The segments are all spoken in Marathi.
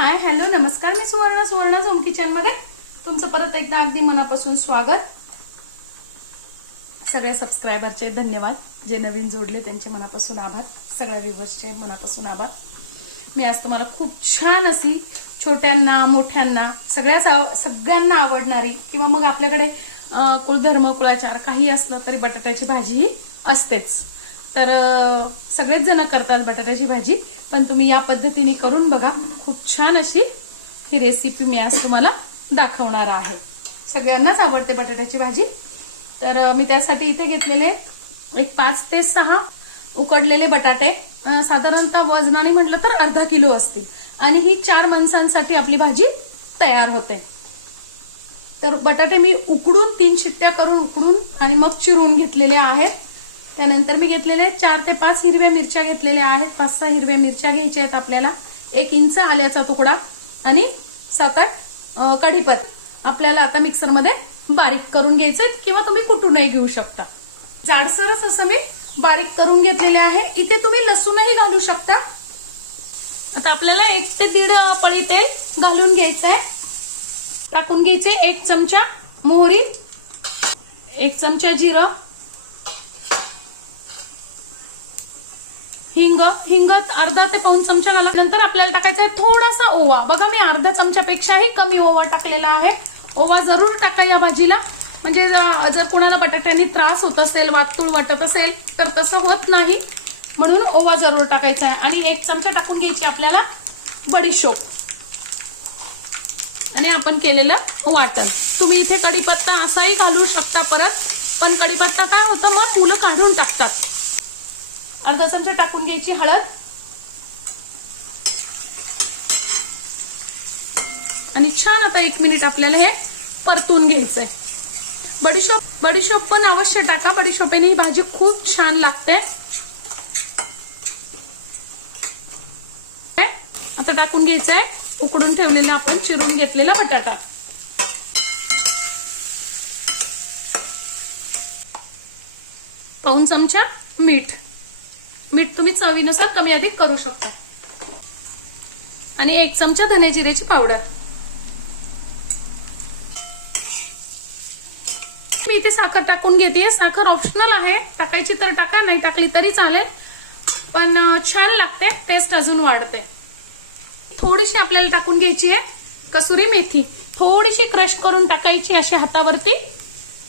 हाय हॅलो नमस्कार, मी सुवर्ण होम किचन मध्ये तुमचं परत एकदा अगदी मनापासून स्वागत। सगळ्या सबस्क्रायबरचे धन्यवाद, जे नवीन जोडले त्यांचे मनापासून आभार, सगळ्या व्ह्यूअर्सचे मनापासून आभार। मी आज तुम्हाला खूप छान अशी छोट्यांना मोठ्यांना सगळ्यांना आवडणारी किंवा मग आपल्याकडे कुलधर्म कुळाचार काही असलं तरी बटाट्याची भाजी असतेच। तर सगळेच जण करतात बटाट्याची भाजी, पण तुम्ही या पद्धतीने करून बघा, खूप छान अशी ही रेसिपी मी आज तुम्हाला दाखवणार आहे। सगळ्यांनाच आवडते बटाट्याची भाजी। तर मी त्यासाठी इथे घेतलेले एक 5 ते 6 उकडलेले बटाटे, साधारणतः वजनाने म्हटलं तर अर्धा किलो असतील, आणि ही 4 माणसांसाठी आपली भाजी तयार होते। तर बटाटे मी उकडून 3 शिट्ट्या करून उकडून आणि मग चिरून घेतलेले आहेत। त्यानंतर मी घेतलेले 4 ते 5 हिरव्या मिरच्या घेतलेल्या आहेत, 5-6 हिरव्या मिरच्या घ्यायच्या आहेत आपल्याला, 1 इंच आल्याचा तुकडा आणि 7-8 कढीपत्ता आपल्याला आता मिक्सर मध्ये बारीक करून घ्यायचे, किंवा तुम्ही कुटूनही घेऊ शकता। जाडसरच असं मी बारीक करून घेतलेले आहे। इथे तुम्ही लसूणही घालू शकता। आता आपल्याला 1 ते 1.5 पळी तेल घालून घ्यायचंय। टाकून घ्यायचे 1 चमचा मोहरी, 1 चमचा जिरं, हिंग अर्धा ते पाऊण चमचा घाला। नंतर आपल्याला टाकायचा आहे थोडासा ओवा। बघा मी अर्धा चमच्यापेक्षाही कमी ओवा टाकलेला आहे। ओवा जरूर टाका या भाजीला, म्हणजे जर कोणाला बटाट्याने त्रास होत असेल, वातूळ वाटत असेल तर तसं होत नाही, म्हणून ओवा जरूर टाकायचा आहे। आणि 1 चमचा टाकून घ्यायची आपल्याला बडीशोप आणि आपण केलेलं वाटण। तुम्ही इथे कढीपत्ता असाही घालू शकता परत, पण कढीपत्ता काय होतं मग मुलं काढून टाकतात। अर्धा चमचा टाकून घ्यायची हळद, आणि छान आता 1 मिनिट आपल्याला हे परतून घ्यायचंय। बडीशोप पण अवश्य टाका, बडीशोपेने ही भाजी खूप छान लागते। आता टाकून घ्यायचंय उकडून ठेवलेला आपण चिरून घेतलेला बटाटा, पाऊण चमचा मीठ तुम्ही चवीनुसार कमी अधिक करू शकता, आणि 1 चमचा धने जिरेची पावडर। मी इथे साखर टाकून घेते। साखर ऑप्शनल आहे, टाकायची तर टाका, नाही टाकली तरी चालेल, पण छान लागते, टेस्ट अजून वाढते। थोडीशी आपल्याला टाकून घ्यायची आहे कसुरी मेथी, थोडीशी क्रश करून टाकायची अशी हातावरती।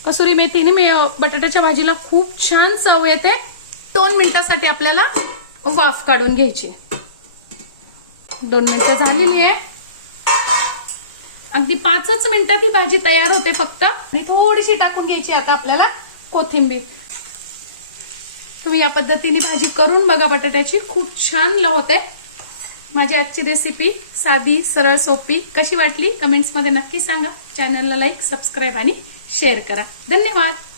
कसुरी मेथीने बटाट्याच्या भाजीला खूप छान चव येते। 2 मिनिटांसाठी आपल्याला वाफ काढून घ्यायची। 2 मिनिटं झालेली आहे, अगदी 5च मिनिटात ही भाजी तयार होते फक्त। आणि थोडीशी टाकून घ्यायची आता आपल्याला कोथिंबीर। तुम्ही या पद्धतीने भाजी करून बघा बटाट्याची, खूप छान होते। माझी आजची रेसिपी साधी सरळ सोपी कशी वाटली कमेंट्स मध्ये नक्की सांगा। चॅनलला लाईक, सबस्क्राईब आणि शेअर करा। धन्यवाद।